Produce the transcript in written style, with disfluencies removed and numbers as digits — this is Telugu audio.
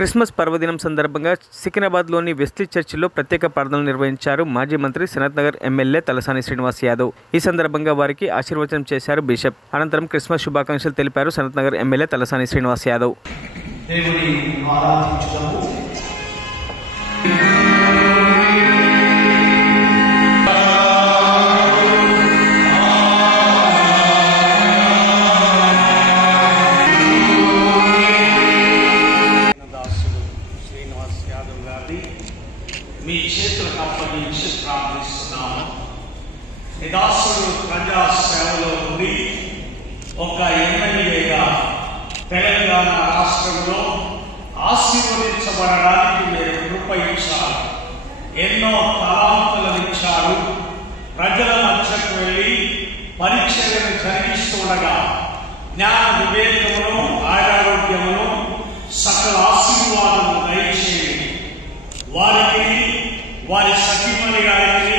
క్రిస్మస్ పర్వదినం సందర్భంగా సికింద్రాబాద్లోని వెస్లీ చర్చిలో ప్రత్యేక ప్రార్థనలు నిర్వహించారు మాజీ మంత్రి సనత్ నగర్ ఎమ్మెల్యే తలసాని శ్రీనివాస్ యాదవ్. ఈ సందర్భంగా వారికి ఆశీర్వచనం చేశారు బిషప్. అనంతరం క్రిస్మస్ శుభాకాంక్షలు తెలిపారు సనత్ నగర్ ఎమ్మెల్యే తలసాని శ్రీనివాస్ యాదవ్. మీ చేతులకు అప్పగించి ప్రార్థిస్తున్నాము. నిదాసుడు ప్రజా సేవలో ఉండి ఒక ఎమ్మెల్యేగా తెలంగాణ రాష్ట్రంలో ఆశీర్వదించబడడానికి మీరు కృప ఇచ్చారు. ఎన్నో తలాంతులను ఇచ్చారు. ప్రజల మధ్యకు వెళ్ళి పరిచర్యను జరిగిస్తుండగా జ్ఞాన వివేకమును ఆరోగ్యమును సకల ఆశీర్వాదము దయచేయండి. వారికి వారి సఖిమణి గారికి